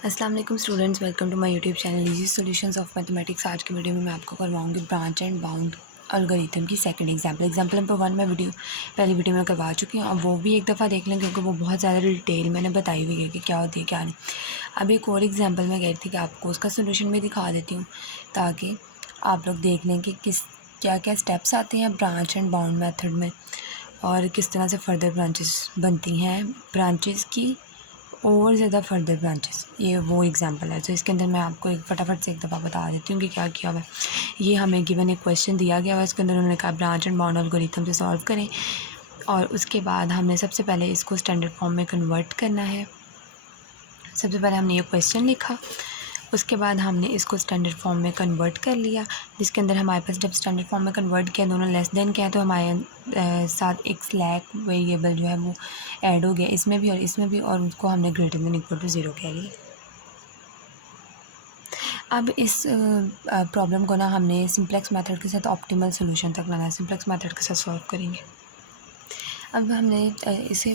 अस्सलाम वालेकुम students, welcome to my YouTube channel easy solutions of mathematics. आज की वीडियो में मैं आपको करवाऊंगी ब्रांच एंड बाउंड एल्गोरिथम की सेकंड एग्जांपल नंबर 1 मैं पहली वीडियो में करवा चुकी हूँ। अब वो भी एक दफ़ा देख लें क्योंकि वो बहुत ज़्यादा डिटेल मैंने बताई हुई है कि क्या होती है क्या नहीं। अब एक और एग्जाम्पल मैं कह रही थी कि आपको उसका सोल्यूशन भी दिखा देती हूँ ताकि आप लोग देख लें कि क्या क्या स्टेप्स आते हैं ब्रांच एंड बाउंड मेथड में और किस तरह से फ़र्दर ब्रांचेस बनती हैं ब्रांचेस की और ज़्यादा फर्दर ब्रांचेस। ये वो एग्जांपल है। तो इसके अंदर मैं आपको एक फटाफट से एक दफ़ा बता देती हूँ कि क्या किया हुआ है। ये हमें गिवन एक क्वेश्चन दिया गया हुआ है, इसके अंदर उन्होंने कहा ब्रांच एंड बाउंड एल्गोरिथम से सॉल्व करें और उसके बाद हमने सबसे पहले इसको स्टैंडर्ड फॉर्म में कन्वर्ट करना है। सबसे पहले हमने ये क्वेश्चन लिखा, उसके बाद हमने इसको स्टैंडर्ड फॉर्म में कन्वर्ट कर लिया, जिसके अंदर हमारे पास जब स्टैंडर्ड फॉर्म में कन्वर्ट किया दोनों लेस देन क्या है तो हमारे साथ एक स्लैक वेरिएबल जो है वो ऐड हो गया इसमें भी और इसमें भी, और उसको हमने ग्रेटर देन इक्वल टू 0 कह लिया। अब इस प्रॉब्लम को ना हमने सिंप्लेक्स मेथड के साथ ऑप्टिमल सोल्यूशन तक लाना है। सिंप्लेक्स मेथड के साथ सॉल्व करेंगे। अब हमने इसे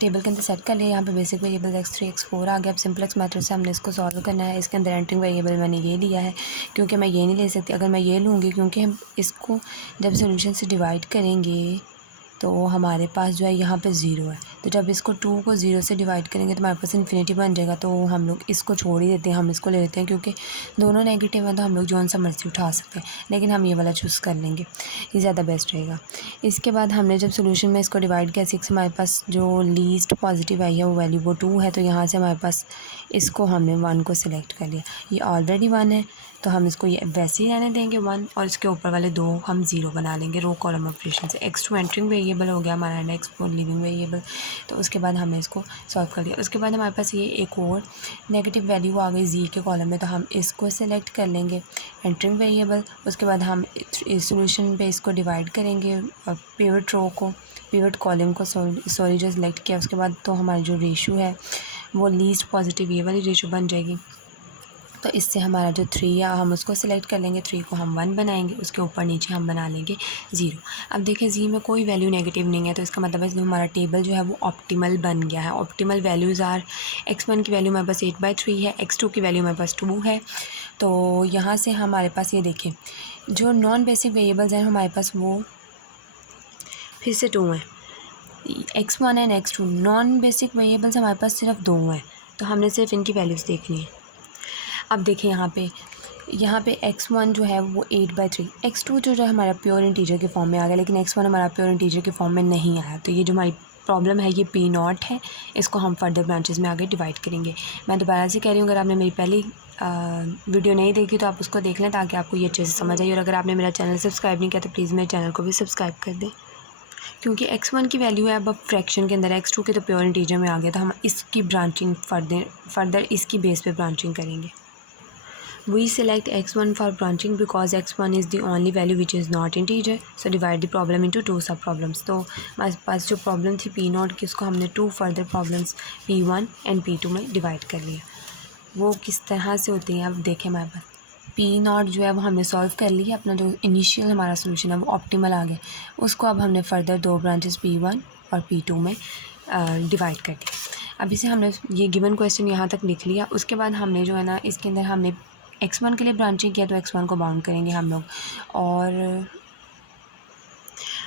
टेबल के अंदर सेट कर लिया। यहाँ पे बेसिक वेरिएबल x3 x4 आ गया। अब सिंप्लेक्स मेथड से हमने इसको सॉल्व करना है। इसके अंदर एंटरिंग वेरिएबल मैंने ये लिया है क्योंकि मैं ये नहीं ले सकती। अगर मैं ये लूँगी क्योंकि हम इसको जब सोल्यूशन से डिवाइड करेंगे तो हमारे पास जो है यहाँ पे 0 है, तो जब इसको 2 को 0 से डिवाइड करेंगे तो हमारे पास इन्फिनिटी बन जाएगा। तो हम लोग इसको छोड़ ही देते हैं, हम इसको ले लेते हैं क्योंकि दोनों नेगेटिव हैं तो हम लोग जो सा मर्जी उठा सकते हैं, लेकिन हम ये वाला चूज़ कर लेंगे, ये ज़्यादा बेस्ट रहेगा। इसके बाद हमने जब सोल्यूशन में इसको डिवाइड किया 6, हमारे पास जो लीस्ट पॉजिटिव आई है वो वैल्यू वो 2 है, तो यहाँ से हमारे पास इसको हमने 1 को सिलेक्ट कर लिया। ये ऑलरेडी 1 है तो हम इसको ये वैसे ही रहने देंगे 1 और इसके ऊपर वाले 2 हम 0 बना लेंगे रो कॉलम ऑपरेशन से। x2 एंटरिंग वेरिएबल हो गया हमारा एंड x4 लीविंग वेरिएबल। तो उसके बाद हमने इसको सॉल्व कर लिया। उसके बाद हमारे पास ये एक और नेगेटिव वैल्यू आ गई z के कॉलम में, तो हम इसको सेलेक्ट कर लेंगे एंटरिंग वेरिएबल। उसके बाद हम इस सोल्यूशन पे इसको डिवाइड करेंगे पिवट रो को, पिवट कॉलम को सॉरी जो सेलेक्ट किया। उसके बाद तो हमारी जो रेशो है वो लीस्ट पॉजिटिव ये वाली रेशो बन जाएगी। तो इससे हमारा जो 3 है हम उसको सिलेक्ट कर लेंगे, 3 को हम 1 बनाएंगे, उसके ऊपर नीचे हम बना लेंगे 0। अब देखें जी में कोई वैल्यू नेगेटिव नहीं है, तो इसका मतलब है हमारा टेबल जो है वो ऑप्टिमल बन गया है। ऑप्टिमल वैल्यूज़ आर x1 की वैल्यू हमारे पास 8/3 है, x2 की वैल्यू हमारे पास 2 है। तो यहाँ से हमारे पास ये देखें जो नॉन बेसिक वेरिएबल्स हैं हमारे पास वो फिर से 2 हैं, x1 and x2। Non basic variables हमारे पास सिर्फ 2 हैं, तो हमने सिर्फ इनकी वैल्यूज़ देखनी है। अब देखें यहाँ पे x1 जो है वो 8/3, x2 जो है हमारा प्योर इंटीजर के फॉर्म में आ गया, लेकिन x1 हमारा प्योर इंटीजर के फॉर्म में नहीं आया। तो ये जो हमारी प्रॉब्लम है ये P0 है, इसको हम फर्दर ब्रांचेस में आगे डिवाइड करेंगे। मैं दोबारा से कह रही हूँ, अगर आपने मेरी पहली वीडियो नहीं देखी तो आप उसको देख लें ताकि आपको ये अच्छे से समझ आए। और अगर आपने मेरा चैनल सब्सक्राइब नहीं किया तो प्लीज़ मेरे चैनल को भी सब्सक्राइब कर दें, क्योंकि x1 की वैल्यू है अब फ्रैक्शन के अंदर, x2 के तो प्योर इंटीजर में आ गया, तो हम इसकी ब्रांचिंग फर्दर इसकी बेस पे ब्रांचिंग करेंगे। We select x1 for branching because x1 is the only value which is not integer. So divide the problem into 2 sub problems. तो हमारे पास जो प्रॉब्लम थी P0 की उसको हमने 2 further problems P1 and P2 में डिवाइड कर लिया। वो किस तरह से होती हैं अब देखें। हमारे पास P0 जो है वो हमने सॉल्व कर लिया, अपना जो इनिशियल हमारा सोल्यूशन है वो ऑप्टिमल आ गया। उसको अब हमने फर्दर 2 ब्रांचेस P1 और P2 में डिवाइड कर दिया। अब इसे हमने ये गिवन क्वेश्चन यहाँ तक लिख लिया। उसके बाद हमने जो है ना इसके अंदर हमने x1 के लिए ब्रांचिंग किया, तो x1 को बाउंड करेंगे हम लोग। और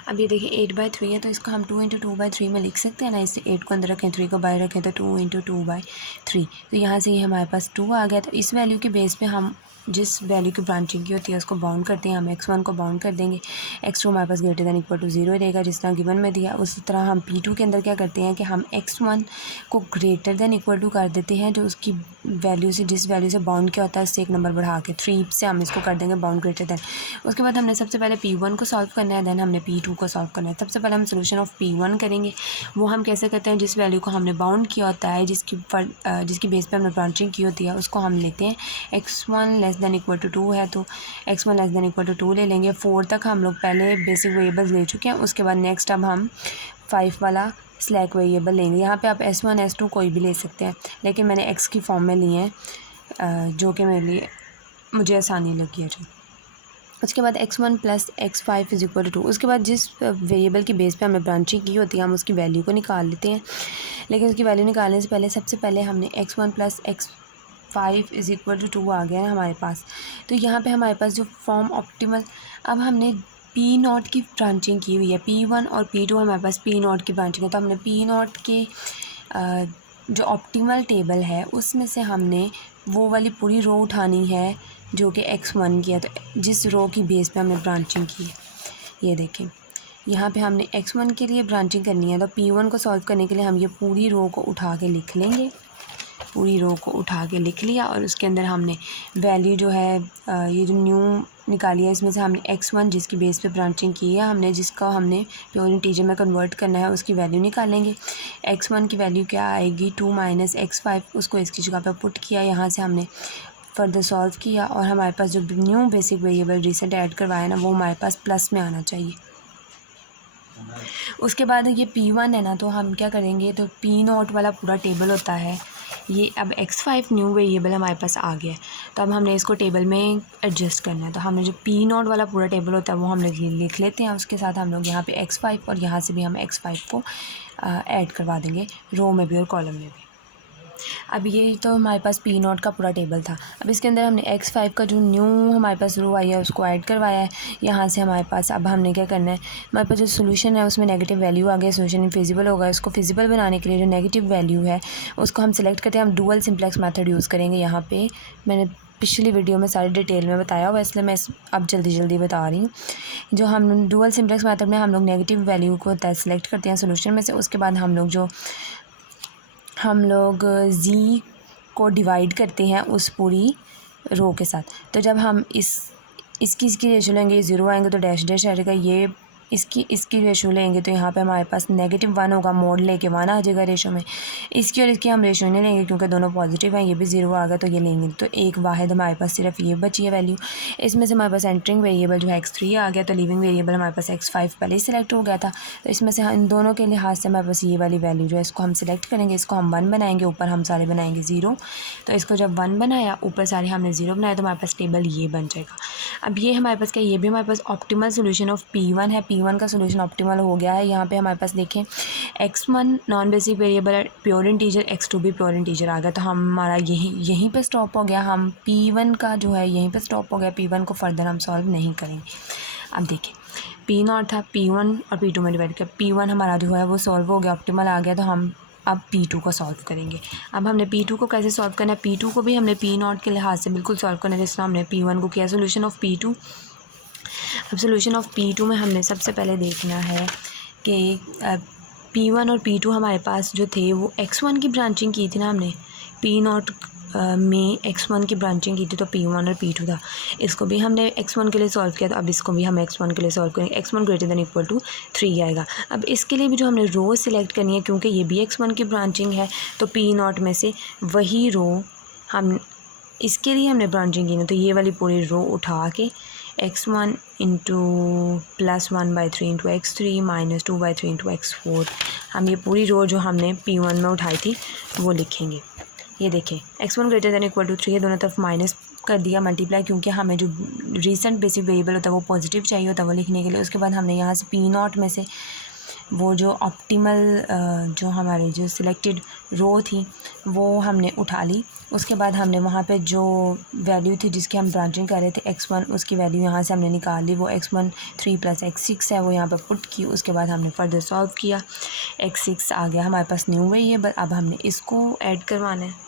अब ये देखिए 8/3 है, तो इसको हम 2 × 2/3 में लिख सकते हैं ना। इससे 8 को अंदर रखें, 3 को बाहर रखें, तो 2 × 2/3। तो यहाँ से ये हमारे पास 2 आ गया। तो इस वैल्यू के बेस पे हम जिस वैल्यू की ब्रांचिंग की होती है उसको बाउंड करते हैं। हम x1 को बाउंड कर देंगे, x2 हमारे पास ग्रेटर दैन इक्वल टू 0 रहेगा जिस तरह गिवन में दिया। उसी तरह हम P2 के अंदर क्या करते हैं कि हम x1 को ग्रेटर दैन इक्वल टू कर देते हैं, जो उसकी वैल्यू से जिस वैल्यू से बाउंड किया होता है उससे एक नंबर बढ़ा के 3 से हम इसको कर देंगे बाउंड ग्रेटर दैन। उसके बाद हमने सबसे पहले P1 को सॉल्व करना है, दैन हमने P2 को सॉल्व करना है। सबसे पहले हम सोल्यूशन ऑफ P1 करेंगे। वो हम कैसे करते हैं, जिस वैल्यू को हमने बाउंड किया होता है, जिसकी बेस पे हमने ब्रांचिंग की होती है उसको हम लेते हैं। x1 less than equal to 2 है तो x1 less than equal to 2 ले लेंगे। 4 तक हम लोग पहले बेसिक वेरिएबल्स ले चुके हैं। उसके बाद नेक्स्ट अब हम 5 वाला स्लैक वेरिएबल लेंगे। यहाँ पे आप s1 s2 कोई भी ले सकते हैं, लेकिन मैंने x की फॉर्म में लिए हैं जो कि मेरे लिए मुझे आसानी लगी है। उसके बाद x1 + x5 = 2। उसके बाद जिस वेरिएबल की बेस पे हमने ब्रांचिंग की होती है हम उसकी वैल्यू को निकाल लेते हैं, लेकिन उसकी वैल्यू निकालने से पहले सबसे पहले हमने x1 + 5 इज़ इक्वल टू 2 आ गया है हमारे पास। तो यहाँ पे हमारे पास जो फॉर्म ऑप्टिमल, अब हमने पी नॉट की ब्रांचिंग की हुई है, P1 और P2 हमारे पास पी नॉट की ब्रांचिंग है। तो हमने पी नॉट के जो ऑप्टिमल टेबल है उसमें से हमने वो वाली पूरी रो उठानी है जो कि x1 की है। तो जिस रो की बेस पे हमने ब्रांचिंग की है, ये देखें यहाँ पे हमने x1 के लिए ब्रांचिंग करनी है। तो P1 को सॉल्व करने के लिए हम ये पूरी रो को उठा के लिख लेंगे, पूरी रो को उठा के लिख लिया और उसके अंदर हमने वैल्यू जो है ये जो न्यू निकाली है इसमें से हमने x1 जिसकी बेस पे ब्रांचिंग की है हमने, जिसका हमने प्योर इंटीजर में कन्वर्ट करना है, उसकी वैल्यू निकालेंगे। x1 की वैल्यू क्या आएगी 2 माइनस x5, उसको इसकी जगह पे पुट किया, यहाँ से हमने फर्दर सॉल्व किया और हमारे पास जो new basic variable recent add करवाया ना वो हमारे पास प्लस में आना चाहिए। उसके बाद ये P1 है ना, तो हम क्या करेंगे, तो P नॉट वाला पूरा टेबल होता है ये। अब x5 न्यू वेरिएबल हमारे पास आ गया है, तो अब हमने इसको टेबल में एडजस्ट करना है। तो हमने जो P नॉट वाला पूरा टेबल होता है वो हम लोग लिख लेते हैं। उसके साथ हम लोग यहाँ पे x5 और यहाँ से भी हम x5 को ऐड करवा देंगे, रो में भी और कॉलम में भी। अब ये तो हमारे पास P नॉट का पूरा टेबल था। अब इसके अंदर हमने x5 का जो न्यू हमारे पास रो आई है उसको ऐड करवाया है। यहाँ से हमारे पास अब हमने क्या करना है, हमारे पास जो सोल्यूशन है उसमें नेगेटिव वैल्यू आ गया, सोल्यूशन इनफिजिबल होगा। इसको फिजिबल बनाने के लिए जो नेगेटिव वैल्यू है उसको हम सिलेक्ट करते हैं। हम डुअल सिंप्लेक्स मेथड यूज़ करेंगे। यहाँ पर मैंने पिछली वीडियो में सारी डिटेल में बताया हुआ, इसलिए मैं अब जल्दी बता रही हूँ। जो हम डुअल सिंप्लेक्स मेथड में हम लोग नेगेटिव वैल्यू को सेलेक्ट करते हैं सोल्यूशन में से। उसके बाद हम लोग z को डिवाइड करते हैं उस पूरी रो के साथ। तो जब हम इसकी रेशो लेंगे, 0 आएंगे तो डैश डैश आएगा, ये इसकी रेशो लेंगे तो यहाँ पे हमारे पास -1 होगा, मोड लेके 1 आ जाएगा रेशो में। इसकी और इसकी हम रेशो नहीं लेंगे क्योंकि दोनों पॉजिटिव हैं, ये भी 0 आ गया तो ये लेंगे। तो एक वाहिद हमारे पास सिर्फ ये बची है वैल्यू। इसमें से हमारे पास एंटरिंग वेरिएबल जो है x3 आ गया, तो लिविंग वेरिएबल हमारे पास x5 पहले ही सिलेक्ट हो गया था। तो इसमें से इन दोनों के लिहाज से हमारे पास ये वाली वैल्यू जो है इसको हम सिलेक्ट करेंगे, इसको हम 1 बनाएंगे, ऊपर हम सारे बनाएंगे 0। तो इसको जब 1 बनाया, ऊपर सारे हमने 0 बनाया, तो हमारे पास टेबल ये बन जाएगा। अब ये हमारे पास क्या, ये भी हमारे पास ऑप्टिमल सोल्यूशन ऑफ P1 है। P1 का सोल्यूशन ऑप्टिमल हो गया है। यहाँ पे हमारे पास देखें x1 नॉन बेसिक वेरिएबल है, प्योर इंटीजर, x2 भी प्योर इंटीजर आ गया। तो हमारा यहीं पे स्टॉप हो गया। हम P1 का जो है यहीं पे स्टॉप हो गया, P1 को फर्दर हम सॉल्व नहीं करेंगे। अब देखें P नॉट था, P1 और P2 में डिवाइड किया, P1 हमारा जो है वो सॉल्व हो गया, ऑप्टिमल आ गया। तो हम अब P2 को सॉल्व करेंगे। अब हमने P2 को कैसे सॉल्व करना है, P2 को भी हमने P नॉट के लिहाज से बिल्कुल सॉल्व करना है जिस तरह हमने P1 को किया। सोल्यूशन ऑफ P2, अब सोल्यूशन ऑफ P2 में हमने सबसे पहले देखना है कि P1 और P2 हमारे पास जो थे वो x1 की ब्रांचिंग की थी ना हमने, P नॉट में x1 की ब्रांचिंग की थी, तो P1 और P2 था। इसको भी हमने x1 के लिए सॉल्व किया, तो अब इसको भी हम x1 के लिए सॉल्व करेंगे। x1 greater than equal to 3 आएगा। अब इसके लिए भी जो हमने रो सिलेक्ट करनी है, क्योंकि ये भी x1 की ब्रांचिंग है, तो P नॉट में से वही रो हम इसके लिए हमने ब्रांचिंग की ना, तो ये वाली पूरी रो उठा के x1 into +1/3 into x3 -2/3 into x4, हम ये पूरी रो जो हमने P1 में उठाई थी वो लिखेंगे। ये देखें x1 greater than equal to 3 है, दोनों तरफ माइनस कर दिया मल्टीप्लाई, क्योंकि हमें जो रीसेंट बेसिक वेरिएबल होता है वो पॉजिटिव चाहिए होता है वो लिखने के लिए। उसके बाद हमने यहाँ से P नॉट में से वो जो ऑप्टिमल जो हमारे जो सिलेक्टेड रो थी वो हमने उठा ली। उसके बाद हमने वहाँ पे जो वैल्यू थी जिसकी हम ब्रांचिंग कर रहे थे x1, उसकी वैल्यू यहाँ से हमने निकाल ली, वो x1 3 + x6 है, वो यहाँ पे पुट की। उसके बाद हमने फर्दर सॉल्व किया, x6 आ गया हमारे पास न्यू वेरिएबल। अब हमने इसको ऐड करवाना है।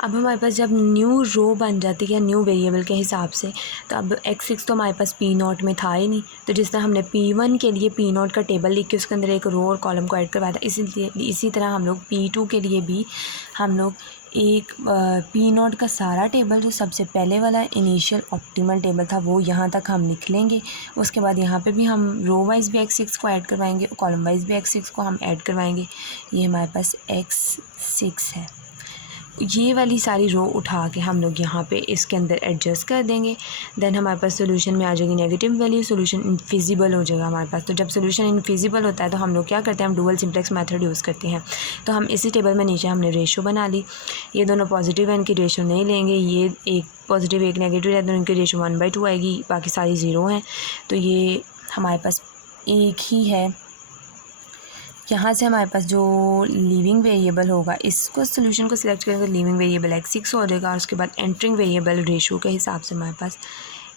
अब हमारे पास जब न्यू रो बन जाती है न्यू वेरिएबल के हिसाब से, तो अब x6 तो हमारे पास P नॉट में था ही नहीं, तो जिस तरह हमने P1 के लिए P नॉट का टेबल लिख के उसके अंदर एक रो और कॉलम को ऐड करवाया था, इसी तरह हम लोग P2 के लिए भी हम लोग एक P नॉट का सारा टेबल जो सबसे पहले वाला इनिशियल ऑप्टिमल टेबल था वो यहाँ तक हम लिख लेंगे। उसके बाद यहाँ पे भी हम रो वाइज भी x6 को ऐड करवाएंगे, कॉलम वाइज भी x6 को हम ऐड करवाएंगे। ये हमारे पास x6 है। ये वाली सारी रो उठा के हम लोग यहाँ पे इसके अंदर एडजस्ट कर देंगे। देन हमारे पास सोल्यूशन में आ जाएगी नेगेटिव वैल्यू, सोल्यूशन इनफिजिबल हो जाएगा हमारे पास। तो जब सोल्यूशन इनफिजिबल होता है तो हम लोग क्या करते हैं, हम डुअल सिंप्लेक्स मेथड यूज़ करते हैं। तो हम इसी टेबल में नीचे हमने रेशो बना ली, ये दोनों पॉजिटिव है, इनकी रेशो नहीं लेंगे, ये एक पॉजिटिव एक नेगेटिव है, तो इनकी रेशो 1/2 आएगी, बाकी सारी 0 हैं। तो ये हमारे पास एक ही है यहाँ से हमारे पास जो लीविंग वेरिएबल होगा, इसको सोल्यूशन को सिलेक्ट करेंगे, लीविंग वेरिएबल x6 हो जाएगा और उसके बाद एंटरिंग वेरिएबल रेशो के हिसाब से हमारे पास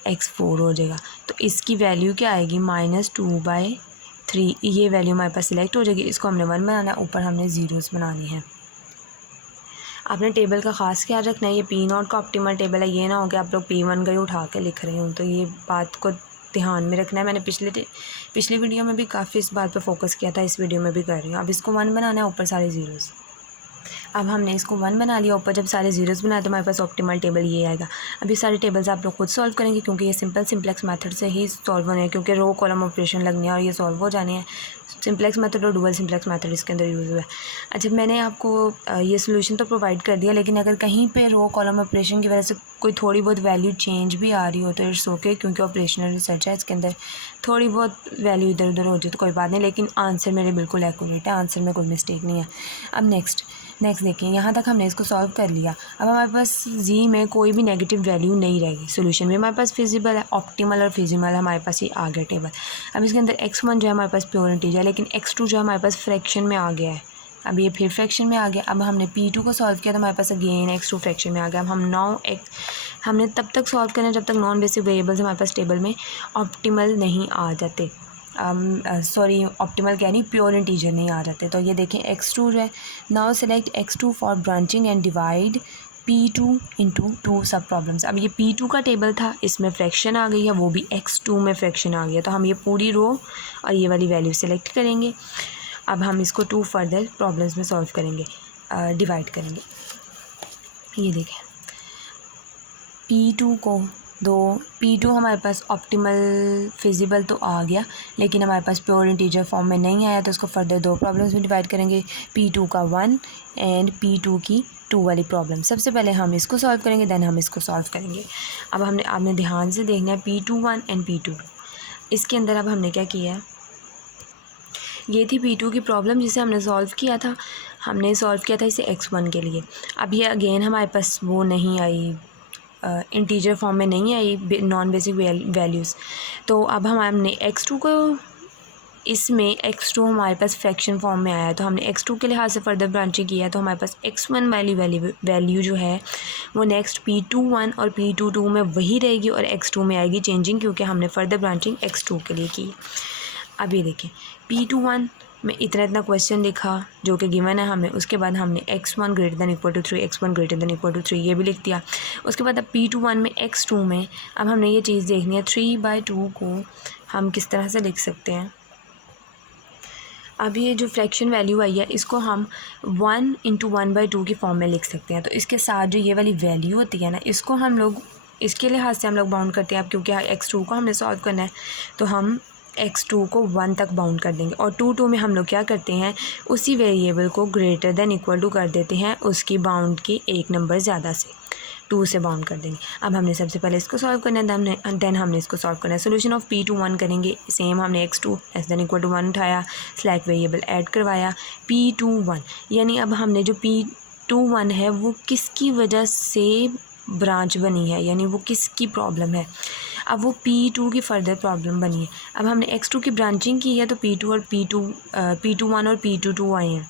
x4 हो जाएगा। तो इसकी वैल्यू क्या आएगी, -2/3। ये वैल्यू हमारे पास सिलेक्ट हो जाएगी। इसको हमने 1 बनाना है, ऊपर हमने ज़ीरोज़ बनानी है। आपने टेबल का ख़ास ख्याल रखना है, ये P0 का ऑप्टिमल टेबल है, ये ना हो कि आप लोग P1 का ही उठा के लिख रहे हो। तो ये बात को ध्यान में रखना है। मैंने पिछली वीडियो में भी काफ़ी इस बात पे फोकस किया था, इस वीडियो में भी कर रही हूँ। अब इसको 1 बनाना है, ऊपर सारे ज़ीरोज़। अब हमने इसको 1 बना लिया, ऊपर जब सारे ज़ीरोज़ बनाए तो हमारे पास ऑप्टिमल टेबल ये आएगा। अब ये सारे टेबल्स आप लोग खुद सॉल्व करेंगे, क्योंकि ये सिंप्लेक्स मेथड से ही सॉल्व होने हैं, क्योंकि रो कॉलम ऑपरेशन लगनी है और ये सॉल्व हो जाने हैं। सिंप्लेक्स मेथड और डुअल सिंप्लेक्स मेथड इसके अंदर यूज़ हुआ है। अच्छा, मैंने आपको ये सोल्यूशन तो प्रोवाइड कर दिया, लेकिन अगर कहीं पे रो कॉलम ऑपरेशन की वजह से कोई थोड़ी बहुत वैल्यू चेंज भी आ रही हो तो इट्स ओके, क्योंकि ऑपरेशनल रिसर्च है, इसके अंदर थोड़ी बहुत वैल्यू इधर उधर हो जाए तो कोई बात नहीं, लेकिन आंसर मेरे बिल्कुल एक्यूरेट है, आंसर में कोई मिस्टेक नहीं है। अब नेक्स्ट देखिए, यहाँ तक हमने इसको सॉल्व कर लिया। अब हमारे पास जी में कोई भी नेगेटिव वैल्यू नहीं रहेगी। सोल्यूशन में हमारे पास फिजिबल है, ऑप्टिमल और फिजिमल हमारे पास ये आ गया टेबल। अब इसके अंदर x1 जो है हमारे पास प्योर इंटीजर है, लेकिन x2 जो है हमारे पास फ्रैक्शन में आ गया है। अब ये फिर फ्रैक्शन में आ गया। अब हमने P2 को सॉल्व किया तो हमारे पास अगेन x2 फ्रैक्शन में आ गया। अब हमने तब तक सॉल्व करना है जब तक नॉन बेसिक वेरिएबल्स हमारे पास टेबल में ऑप्टिमल नहीं आ जाते। ऑप्टिमल क्या नहीं, प्योर इंटीजर नहीं आ जाते। तो ये देखें x2 जो है, now select x2 for branching and divide P2 into 2 सब प्रॉब्लम्स। अब ये P2 का टेबल था, इसमें फ्रैक्शन आ गई है, वो भी x2 में फ्रैक्शन आ गया। तो हम ये पूरी रो और ये वाली वैल्यू सेलेक्ट करेंगे। अब हम इसको 2 फर्दर प्रॉब्लम्स में सॉल्व करेंगे, डिवाइड करेंगे। ये देखें, P2 हमारे पास ऑप्टिमल फिजिबल तो आ गया, लेकिन हमारे पास प्योर इंटीजर फॉर्म में नहीं आया, तो इसको फर्दर 2 प्रॉब्लम्स में डिवाइड करेंगे, P2 का 1 एंड P2 की 2 वाली प्रॉब्लम। सबसे पहले हम इसको सॉल्व करेंगे, देन हम इसको सॉल्व करेंगे। अब आपने ध्यान से देखना है P2 1 एंड P2 2। इसके अंदर अब हमने क्या किया है, ये थी P2 की प्रॉब्लम जिसे हमने सॉल्व किया था। हमने सॉल्व किया था इसे x1 के लिए। अब ये अगेन हमारे पास वो नहीं आई, इंटीजर फॉर्म में नहीं आई नॉन बेसिक वैल्यूज़। तो अब हमने x2 को, इसमें x2 हमारे पास फ्रैक्शन फॉर्म में आया है, तो हमने x2 के लिहाज से फर्दर ब्रांचिंग किया, तो हमारे पास x1 वाली वैल्यू जो है वो नेक्स्ट P2 1 और P2 2 में वही रहेगी और x2 में आएगी चेंजिंग, क्योंकि हमने फर्दर ब्रांचिंग x2 के लिए की। अब ये देखें, P2 1 में इतना क्वेश्चन लिखा जो कि गिवन है हमें, उसके बाद हमने x1 greater than equal to 3, x1 greater than equal to 3 ये भी लिख दिया। उसके बाद अब P2 1 में x2 में अब हमने ये चीज़ देखनी है, 3/2 को हम किस तरह से लिख सकते हैं। अब ये जो फ्रैक्शन वैल्यू आई है इसको हम 1 × 1/2 की फॉर्म में लिख सकते हैं। तो इसके साथ जो ये वाली वैल्यू होती है ना, इसको हम लोग इसके लिहाज से हम लोग बाउंड करते हैं। अब क्योंकि x2 को हमने सॉल्व करना है तो हम x2 को 1 तक बाउंड कर देंगे, और 2 में हम लोग क्या करते हैं, उसी वेरिएबल को ग्रेटर दैन इक्वल टू कर देते हैं, उसकी बाउंड की एक नंबर ज़्यादा से 2 से बाउंड कर देंगे। अब हमने सबसे पहले इसको सॉल्व करना है, देन हमने इसको सॉल्व करना है। सोल्यूशन ऑफ P2 1 करेंगे, सेम हमने x2 <= 1 उठाया, स्लैक वेरिएबल ऐड करवाया, P2 1 यानी अब हमने जो P2 1 है वो किसकी वजह से ब्रांच बनी है, यानी वो किसकी प्रॉब्लम है, अब वो P2 की फर्दर प्रॉब्लम बनी है। अब हमने x2 की ब्रांचिंग की है तो P2 1 और P2 आए हैं,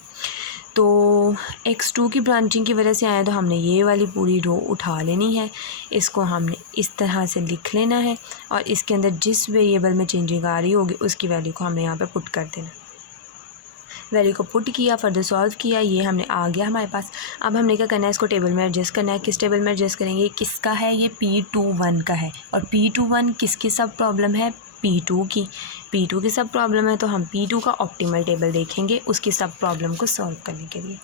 तो x2 की ब्रांचिंग की वजह से आए हैं, तो हमने ये वाली पूरी रो उठा लेनी है, इसको हमने इस तरह से लिख लेना है और इसके अंदर जिस वेरिएबल में चेंजिंग आ रही होगी उसकी वैल्यू को हमने यहाँ पे पुट कर देना। वैल्यू को पुट किया, फर्दर सॉल्व किया, ये हमने आ गया हमारे पास। अब हमने क्या करना है, इसको टेबल में एडजस्ट करना है। किस टेबल में एडजस्ट करेंगे, किसका है, ये P2 1 का है, और P2 1 किसकी सब प्रॉब्लम है, P2 की सब प्रॉब्लम है, तो हम P2 का ऑप्टिमल टेबल देखेंगे उसकी सब प्रॉब्लम को सॉल्व करने के लिए।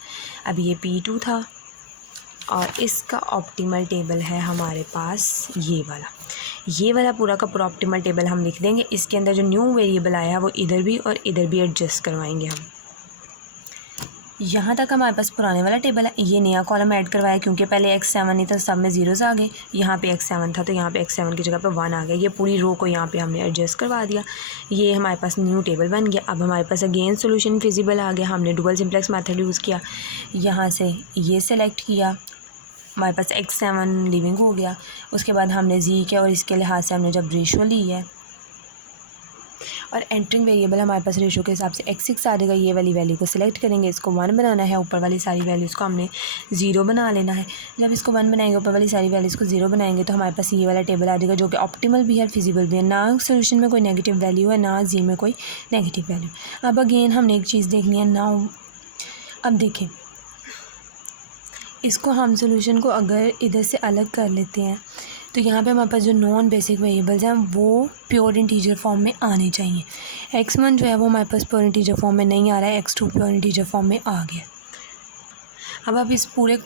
अब ये P2 था और इसका ऑप्टिमल टेबल है हमारे पास ये वाला पूरा का पूरा ऑप्टिमल टेबल हम लिख देंगे। इसके अंदर जो न्यू वेरिएबल आया है वो इधर भी और इधर भी एडजस्ट करवाएंगे हम। यहाँ तक हमारे पास पुराने वाला टेबल है, ये नया कॉलम ऐड करवाया क्योंकि पहले x7 नहीं था, सब में ज़ीरोज़ आ गए, यहाँ पे x7 था तो यहाँ पे x7 की जगह पे 1 आ गया। ये पूरी रो को यहाँ पे हमने एडजस्ट करवा दिया, ये हमारे पास न्यू टेबल बन गया। अब हमारे पास अगेन सोल्यूशन फिजिबल आ गया, हमने डुअल सिंप्लेक्स मेथड यूज़ किया, यहाँ से ये सेलेक्ट किया, हमारे पास x7 लिविंग हो गया। उसके बाद हमने जी के और इसके लिहाज से हमने जब रेशो ली है और एंटरिंग वेरिएबल हमारे पास रेशो के हिसाब से x6 आ जाएगा। ये वाली वैल्यू को सिलेक्ट करेंगे, इसको 1 बनाना है, ऊपर वाली सारी वैल्यूज़ को हमने 0 बना लेना है। जब इसको 1 बनाएंगे, ऊपर वाली सारी वैल्यूज़ को 0 बनाएंगे तो हमारे पास ये वाला टेबल आ जाएगा जो कि ऑप्टिमल भी है, फिजिबल भी है। ना सोल्यूशन में कोई नेगेटिव वैल्यू है, ना जी में कोई नेगेटिव वैल्यू। अब अगेन हमने एक चीज़ देखनी है ना। अब देखें, इसको हम सोल्यूशन को अगर इधर से अलग कर लेते हैं तो यहाँ पे हमारे पास जो नॉन बेसिक वेरिएबल्स हैं वो प्योर इंटीजर फॉर्म में आने चाहिए। x1 जो है वो हमारे पास प्योर इंटीजर फॉर्म में नहीं आ रहा है, x2 प्योर इंटीजर फॉर्म में आ गया। अब आप इस पूरे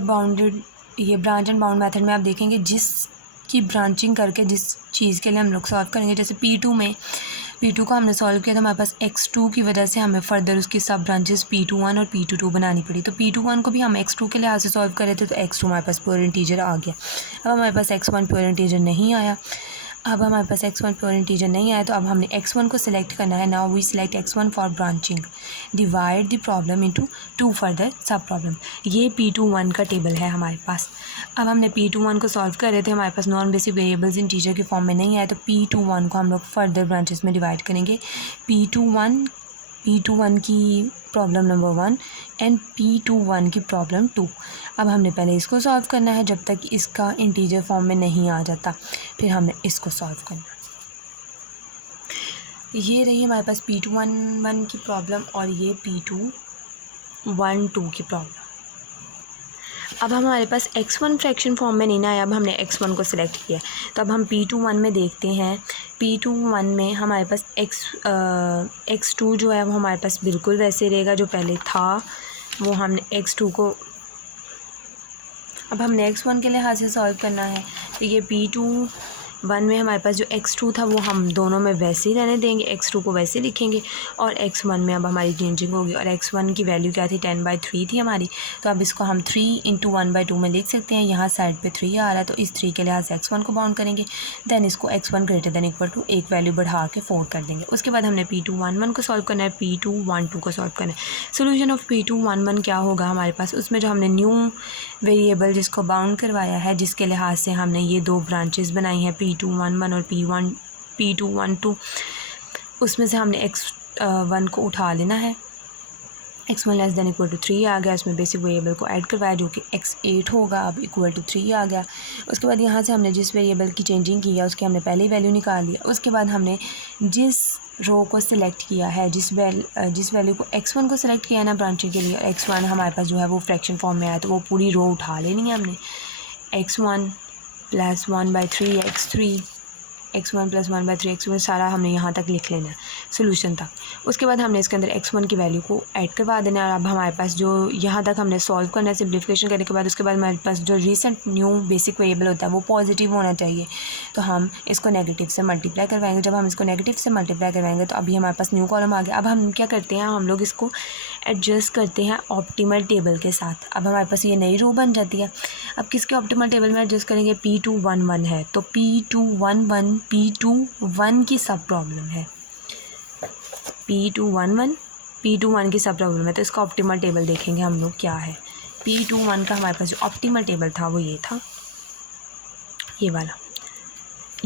बाउंडेड ये ब्रांच एंड बाउंड मेथड में आप देखेंगे जिसकी ब्रांचिंग करके जिस चीज़ के लिए हम लोग सॉल्व करेंगे, जैसे P2 को हमने सॉल्व किया तो हमारे पास x2 की वजह से हमें फर्दर उसकी सब ब्रांचेस P21 और P22 बनानी पड़ी। तो P21 को भी हम x2 के लिहाज से सॉल्व कर रहे थे तो x2 हमारे पास प्योर इंटीजर आ गया। अब हमारे पास x1 प्योर इंटीजर नहीं आया। अब हमारे पास x1 प्योर इंटीजर नहीं आया तो अब हमने x1 को सिलेक्ट करना है। Now we select x1 for branching, divide the problem into 2 further sub problem. ये P21 का टेबल है हमारे पास। अब हमने P21 को सॉल्व कर रहे थे, हमारे पास नॉन बेसिक वेरिएबल्स इंटीजर के फॉर्म में नहीं आए तो P21 को हम लोग फर्दर ब्रांचेस में डिवाइड करेंगे। P21 की प्रॉब्लम नंबर 1 एंड P21 की प्रॉब्लम 2। अब हमने पहले इसको सॉल्व करना है जब तक इसका इंटीजर फॉर्म में नहीं आ जाता, फिर हमने इसको सॉल्व करना। ये रही हमारे पास P21 की प्रॉब्लम और ये P212 की प्रॉब्लम। अब हमारे पास x1 फ्रैक्शन फॉर्म में नहीं ना आया, अब हमने x1 को सिलेक्ट किया तो अब हम P21 में देखते हैं। P21 में हमारे पास x2 जो है वो हमारे पास बिल्कुल वैसे रहेगा जो पहले था, वो हमने x2 को अब हमने x1 के लिहाज से सॉल्व करना है। तो ये P21 में हमारे पास जो x2 था वो हम दोनों में वैसे ही रहने देंगे, x2 को वैसे लिखेंगे और x1 में अब हमारी चेंजिंग होगी। और x1 की वैल्यू क्या थी, 10/3 थी हमारी, तो अब इसको हम 3 × 1/2 में लिख सकते हैं। यहाँ साइड पे 3 आ रहा है तो इस 3 के लिहाज से x1 को बाउंड करेंगे, देन इसको x1 > एक वैल्यू बढ़ा के 4 कर देंगे। उसके बाद हमने P211 को सॉल्व करना है, P212 को सॉल्व करना है। सोल्यूशन ऑफ P211 क्या होगा हमारे पास, उसमें जो हमने न्यू वेरिएबल जिसको बाउंड करवाया है, जिसके लिहाज से हमने ये 2 ब्रांचेस बनाई हैं P211 और P212, उसमें से हमने x1 को उठा लेना है। x1 > 3 आ गया, उसमें बेसिक वेरिएबल को ऐड करवाया जो कि x8 होगा, अब = 3 आ गया। उसके बाद यहाँ से हमने जिस वेरिएबल की चेंजिंग की है उसकी हमने पहले ही वैल्यू निकाल लिया। उसके बाद हमने जिस रो को सिलेक्ट किया है, जिस वैल्यू को x1 को सिलेक्ट किया है ना ब्रांचिंग के लिए, x1 हमारे पास जो है वो फ्रैक्शन फॉर्म में आया तो वो पूरी रो उठा लेनी है हमने। x1 + 1/3 x3, x1 + 1/3 x2 सारा हमने यहाँ तक लिख लेना है सोल्यूशन तक। उसके बाद हमने इसके अंदर x1 की वैल्यू को ऐड करवा देना है। और अब हमारे पास जो यहाँ तक हमने सॉल्व करना है सिम्प्लीफिकेशन करने के बाद, उसके बाद हमारे पास जो रीसेंट न्यू बेसिक वेरिएबल होता है वो पॉजिटिव होना चाहिए, तो हम इसको नेगेटिव से मल्टीप्लाई करवाएंगे। जब हम इसको नेगेटिव से मल्टीप्लाई करवाएंगे तो अभी हमारे पास न्यू कॉलम आ गया। अब हम क्या करते हैं, हम लोग इसको एडजस्ट करते हैं ऑप्टिमल टेबल के साथ। अब हमारे पास ये नई रो बन जाती है। अब किसके ऑप्टिमल टेबल में एडजस्ट करेंगे, P211 है तो P211 P21 की सब प्रॉब्लम है, P211 की सब प्रॉब्लम है, तो इसका ऑप्टिमल टेबल देखेंगे हम लोग क्या है। P21 का हमारे पास जो ऑप्टिमल टेबल था वो ये था, ये वाला।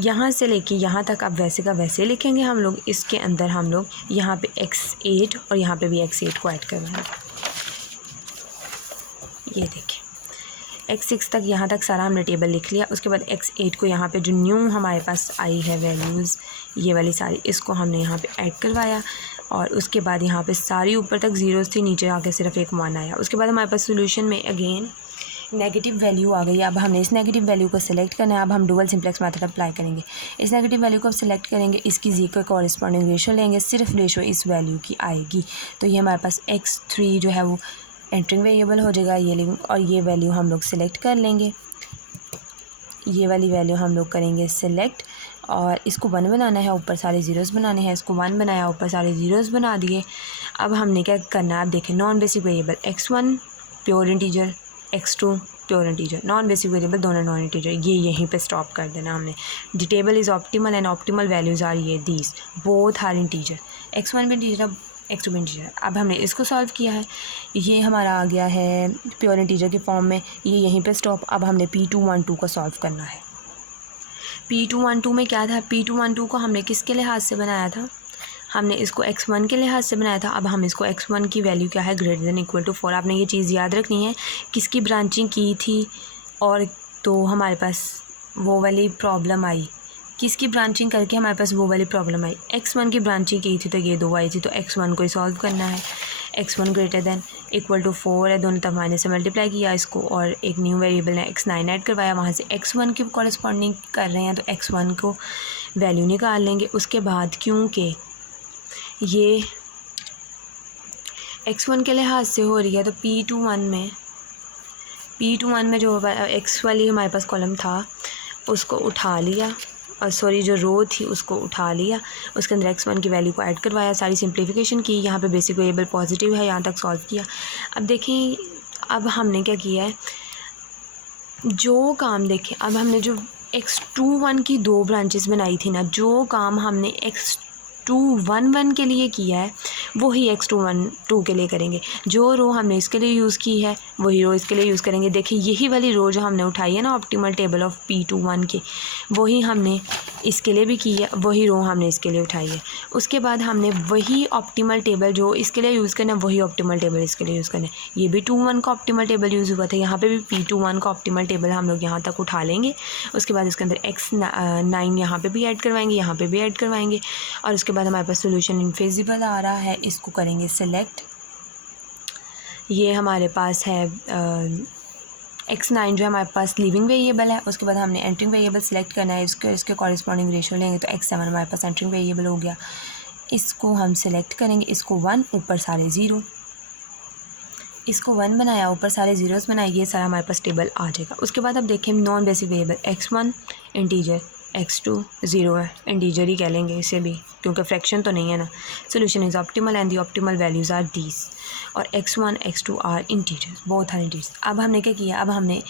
यहाँ से लेके यहाँ तक अब वैसे का वैसे लिखेंगे हम लोग। इसके अंदर हम लोग यहाँ पे x8 और यहाँ पे भी x8 को ऐड करवाएंगे। ये देखिए x6 तक यहाँ तक सारा हमने टेबल लिख लिया। उसके बाद x8 को यहाँ पे जो न्यू हमारे पास आई है वैल्यूज़, ये वाली सारी, इसको हमने यहाँ पे ऐड करवाया। और उसके बाद यहाँ पे सारी ऊपर तक ज़ीरोज़ थी, नीचे आके सिर्फ एक 1 आया। उसके बाद हमारे पास सोल्यूशन में अगेन नेगेटिव वैल्यू आ गई। अब हमने इस नेगेटिव वैल्यू को सिलेक्ट करना है। अब हम डुअल सिंप्लेक्स मेथड अप्लाई करेंगे। इस नेगेटिव वैल्यू को सिलेक्ट करेंगे, इसकी जी के कॉरस्पॉन्डिंग रेशो लेंगे, सिर्फ रेशो इस वैल्यू की आएगी। तो ये हमारे पास x3 जो है वो एंटरिंग वेरिएबल हो जाएगा, ये लिविंग, और ये वैल्यू हम लोग सिलेक्ट कर लेंगे। ये वाली वैल्यू हम लोग करेंगे सिलेक्ट और इसको 1 बनाना है, ऊपर सारे ज़ीरोज़ बनाने हैं। इसको 1 बनाया, ऊपर सारे ज़ीरोज़ बना दिए। अब हमने क्या करना है, आप देखें non basic variable x1 pure integer, x2 pure integer, non basic variable दोनों नॉन इंटीजर, ये यहीं पे स्टॉप कर देना हमने। The table is optimal and optimal values are ये these, both are integer, x1 भी इंटीजर, अब x2 भी इंटीजर। अब हमने इसको सॉल्व किया है, ये हमारा आ गया है प्योर इंटीजर के फॉर्म में, ये यहीं पे स्टॉप। अब हमने P212 को सॉल्व करना है। P212 में क्या था, P212 को हमने किसके लिहाज से बनाया था, हमने इसको x1 के लिहाज से बनाया था। अब हम इसको x1 की वैल्यू क्या है, ग्रेटर देन इक्वल टू 4। आपने ये चीज़ याद रखनी है, किसकी ब्रांचिंग की थी और तो हमारे पास वो वाली प्रॉब्लम आई, किसकी ब्रांचिंग करके हमारे पास वो वाली प्रॉब्लम आई, x1 की ब्रांचिंग की थी तो ये 2 आई थी, तो x1 को ही सॉल्व करना है। x1 greater than equal to 4 है, दोनों तरफ माइनस से मल्टीप्लाई किया इसको और एक न्यू वेरिएबल ने x9 ऐड करवाया, वहाँ से x1 की कॉरेस्पॉन्डिंग कर रहे हैं तो x1 को वैल्यू निकाल लेंगे। उसके बाद क्योंकि ये x1 के लिहाज से हो रही है तो P21 में जो x वाली हमारे पास कॉलम था उसको उठा लिया, और सॉरी जो रो थी उसको उठा लिया, उसके अंदर x1 की वैल्यू को ऐड करवाया, सारी सिंप्लीफिकेशन की, यहाँ पे बेसिक वेरिएबल पॉजिटिव है, यहाँ तक सॉल्व किया। अब देखें अब हमने क्या किया है, जो काम देखें अब हमने जो x21 की 2 ब्रांचेस बनाई थी ना, जो काम हमने x211 के लिए किया है वही x212 के लिए करेंगे। जो रो हमने इसके लिए यूज़ की है वही रो इसके लिए यूज़ करेंगे। देखिए यही वाली रो जो हमने उठाई है ना ऑप्टिमल टेबल ऑफ P21 की, वही हमने इसके लिए भी की है, वही रो हमने इसके लिए उठाई है। उसके बाद हमने वही ऑप्टिमल टेबल जो इसके लिए यूज़ करना है वही ऑप्टिमल टेबल इसके लिए यूज़ करना है। ये भी 21 का ऑप्टिमल टेबल यूज़ हुआ था, यहाँ पे भी P21 का ऑप्टिमल टेबल हम लोग यहाँ तक उठा लेंगे। उसके बाद इसके अंदर x9 यहाँ पे भी ऐड करवाएंगे, यहाँ पे भी ऐड करवाएंगे, और उसके बाद हमारे पास सोल्यूशन इनफिजिबल आ रहा है, इसको करेंगे सेलेक्ट। ये हमारे पास है x9 जो हमारे पास लिविंग वेरिएबल है। उसके बाद हमने एंटरिंग वेरिएबल सेलेक्ट करना है, इसके कॉरेस्पॉन्डिंग रेशो लेंगे तो x7 हमारे पास एंटरिंग वेरिएबल हो गया। इसको हम सेलेक्ट करेंगे, इसको 1 ऊपर सारे 0, इसको 1 बनाया ऊपर सारे ज़ीरोज़ बनाए, ये सारा हमारे पास टेबल आ जाएगा। उसके बाद अब देखें non basic variable x1 integer, x2 0 है, इंटीजर ही कह लेंगे इसे भी क्योंकि फ्रैक्शन तो नहीं है ना। Solution is optimal and the optimal values are these, और x1 x2 are integers, both are integers. अब हमने क्या किया, अब हमने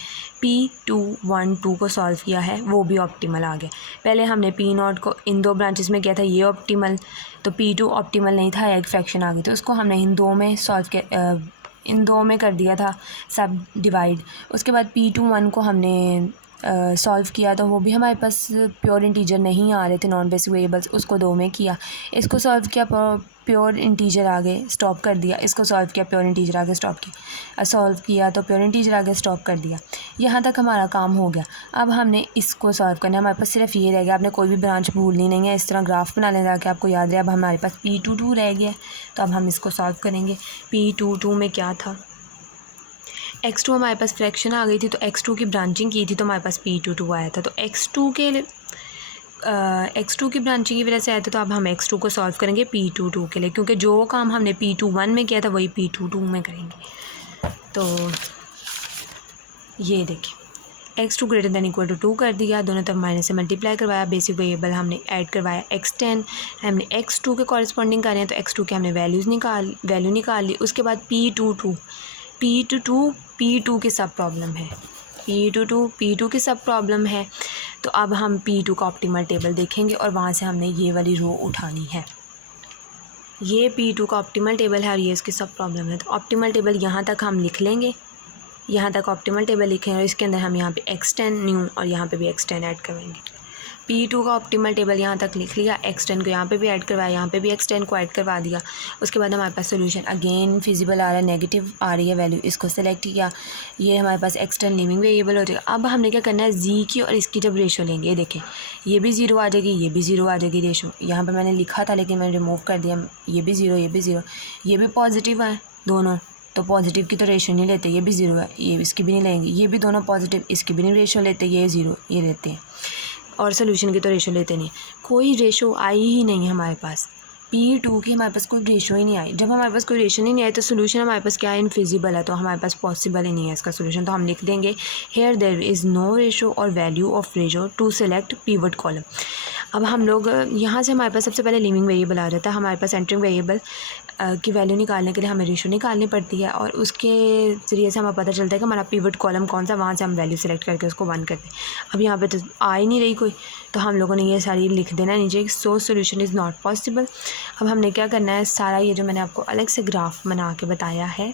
P212 को सॉल्व किया है, वो भी ऑप्टिमल आ गया। पहले हमने P0 को इन 2 ब्रांचेस में किया था, ये ऑप्टिमल, तो P2 ऑप्टिमल नहीं था, एक फ्रैक्शन आ गई, तो उसको हमने इन 2 में सॉल्व किया, इन 2 में कर दिया था सब डिवाइड। उसके बाद P21 को हमने सॉल्व किया तो वो भी हमारे पास प्योर इंटीजर नहीं आ रहे थे नॉन बेसिक वेरिएबल्स, उसको 2 में किया। इसको सॉल्व किया, प्योर इंटीजर आगे स्टॉप कर दिया, इसको सॉल्व किया, प्योर इंटीजर आगे स्टॉप किया, सॉल्व किया तो प्योर इंटीजर आगे स्टॉप कर दिया। यहाँ तक हमारा काम हो गया। अब हमने इसको सॉल्व करना है, हमारे पास सिर्फ ये रह गया, आपने कोई भी ब्रांच भूलनी नहीं है, इस तरह ग्राफ बना लेना ताकि आपको याद रहे। अब हमारे पास P22 रह गया, तो अब हम इसको सॉल्व करेंगे। P22 में क्या था, x2 हमारे पास फ्रैक्शन आ गई थी, तो x2 की ब्रांचिंग की थी तो हमारे पास P22 आया था, तो x2 की ब्रांचिंग की वजह से आया था, तो अब हम x2 को सॉल्व करेंगे P22 के लिए, क्योंकि जो काम हमने P21 में किया था वही P22 में करेंगे। तो ये देखिए x2 greater than equal to 2 कर दिया, दोनों तरफ माइनस से मल्टीप्लाई करवाया, बेसिक वेरिएबल हमने ऐड करवाया x10, हमने x2 के कॉरेस्पॉन्डिंग कर रहे हैं तो x2 के हमने वैल्यू निकाल ली। उसके बाद P2 की सब प्रॉब्लम है, P2 की सब प्रॉब्लम है, तो अब हम P2 का ऑप्टिमल टेबल देखेंगे और वहाँ से हमने ये वाली रो उठानी है। ये P2 का ऑप्टिमल टेबल है और ये इसकी सब प्रॉब्लम है, तो ऑप्टिमल टेबल यहाँ तक हम लिख लेंगे, यहाँ तक ऑप्टिमल टेबल लिखें और इसके अंदर हम यहाँ पे x10 न्यू और यहाँ पे भी x10 ऐड करवाएंगे। P2 का ऑप्टिमल टेबल यहाँ तक लिख लिया, x10 को यहाँ पे भी ऐड करवाया, यहाँ पे भी x10 को ऐड करवा दिया। उसके बाद हमारे पास सोल्यूशन अगेन फिजिबल आ रहा है, नेगेटिव आ रही है वैल्यू, इसको सेलेक्ट किया, ये हमारे पास x10 लिविंग वेरिएबल हो जाएगा। अब हमने क्या करना है, z की और इसकी जब रेशो लेंगे, ये देखें ये भी 0 आ जाएगी, ये भी 0 आ जाएगी रेशो, यहाँ पर मैंने लिखा था लेकिन मैंने रिमूव कर दिया, ये भी 0, ये भी 0, ये भी पॉजिटिव है दोनों, तो पॉजिटिव की तो रेशो नहीं लेते, ये भी 0 है, ये इसकी भी नहीं लेंगे, ये भी दोनों पॉजिटिव, इसकी भी नहीं रेशो लेते, ये 0 ये लेते हैं, और सोल्यूशन की तो रेशो लेते नहीं, कोई रेशो आई ही नहीं है हमारे पास। P2 की हमारे पास कोई रेशो ही नहीं आई। जब हमारे पास कोई रेशो ही नहीं आई तो सोल्यूशन हमारे पास क्या है, इनफिजिबल है, तो हमारे पास पॉसिबल ही नहीं है इसका सोल्यूशन। तो हम लिख देंगे here there is no ratio और value of ratio to select pivot column. अब हम लोग यहाँ से हमारे पास सबसे पहले लिविंग वेरिएबल आ जाता है, हमारे पास एंटरिंग वेरिएबल की वैल्यू निकालने के लिए हमें रेशो निकालनी पड़ती है और उसके ज़रिए से हमें पता चलता है कि हमारा पिवट कॉलम कौन सा, वहाँ से हम वैल्यू सेलेक्ट करके उसको 1 करते हैं। अब यहाँ पे तो आ ही नहीं रही कोई, तो हम लोगों ने ये सारी लिख देना नीचे, so solution is not possible. अब हमने क्या करना है, सारा ये जो मैंने आपको अलग से ग्राफ बना के बताया है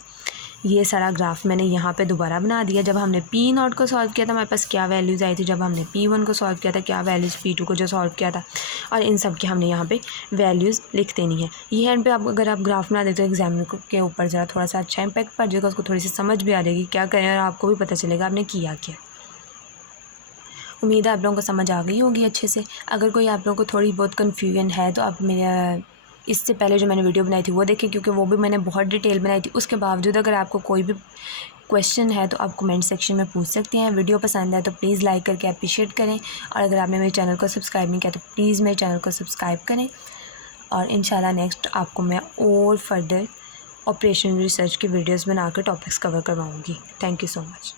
ये सारा ग्राफ मैंने यहाँ पे दोबारा बना दिया। जब हमने P0 को सॉल्व किया था हमारे पास क्या वैल्यूज़ आई थी, जब हमने P1 को सॉल्व किया था क्या वैल्यूज़, P2 को जो सॉल्व किया था, और इन सब की हमने यहाँ पे वैल्यूज़ लिख देनी है। ये एंड पे आप अगर आप ग्राफ बना देते हो एग्जाम के ऊपर ज़रा थोड़ा सा अच्छा इम्पैक्ट पड़ जाएगा, उसको थोड़ी सी समझ भी आ जाएगी क्या करें, और आपको भी पता चलेगा आपने किया क्या। उम्मीद है आप लोगों को समझ आ गई होगी अच्छे से। अगर कोई आप लोगों को थोड़ी बहुत कन्फ्यूजन है तो आप मेरा इससे पहले जो मैंने वीडियो बनाई थी वो देखें, क्योंकि वो भी मैंने बहुत डिटेल बनाई थी। उसके बावजूद अगर आपको कोई भी क्वेश्चन है तो आप कमेंट सेक्शन में पूछ सकते हैं। वीडियो पसंद है तो प्लीज़ लाइक करके अप्रिशिएट करें, और अगर आपने मेरे चैनल को सब्सक्राइब नहीं किया तो प्लीज़ मेरे चैनल को सब्सक्राइब करें। और इंशाल्लाह नेक्स्ट आपको मैं और फर्दर ऑपरेशनल रिसर्च की वीडियोज़ बनाकर टॉपिक्स कवर करवाऊँगी। Thank you so much.